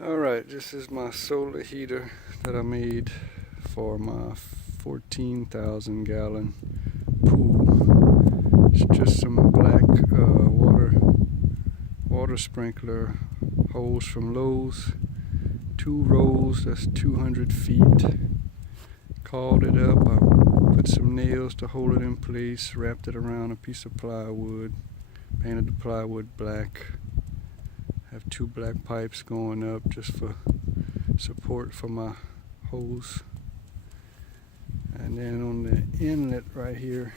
Alright, this is my solar heater that I made for my 14,000 gallon pool. It's just some black water sprinkler hose from Lowe's. 2 rows, that's 200 feet. Called it up, I put some nails to hold it in place, wrapped it around a piece of plywood, painted the plywood black. Have 2 black pipes going up just for support for my hose. And then on the inlet right here,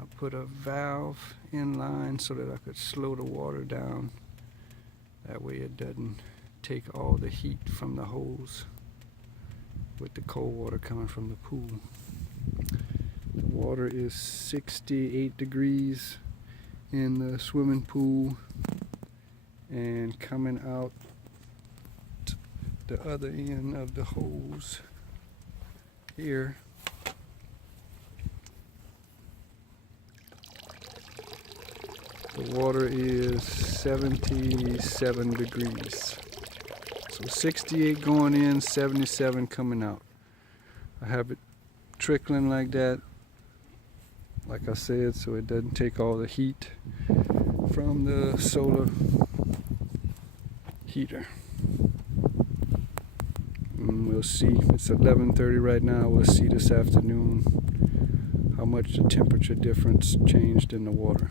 I put a valve in line so that I could slow the water down. That way it doesn't take all the heat from the hose with the cold water coming from the pool. The water is 68 degrees in the swimming pool, and coming out the other end of the hose here the water is 77 degrees. So 68 going in, 77 coming out. I have it trickling like that, like I said, so it doesn't take all the heat from the solar heater. And we'll see. It's 11:30 right now. We'll see this afternoon how much the temperature difference changed in the water.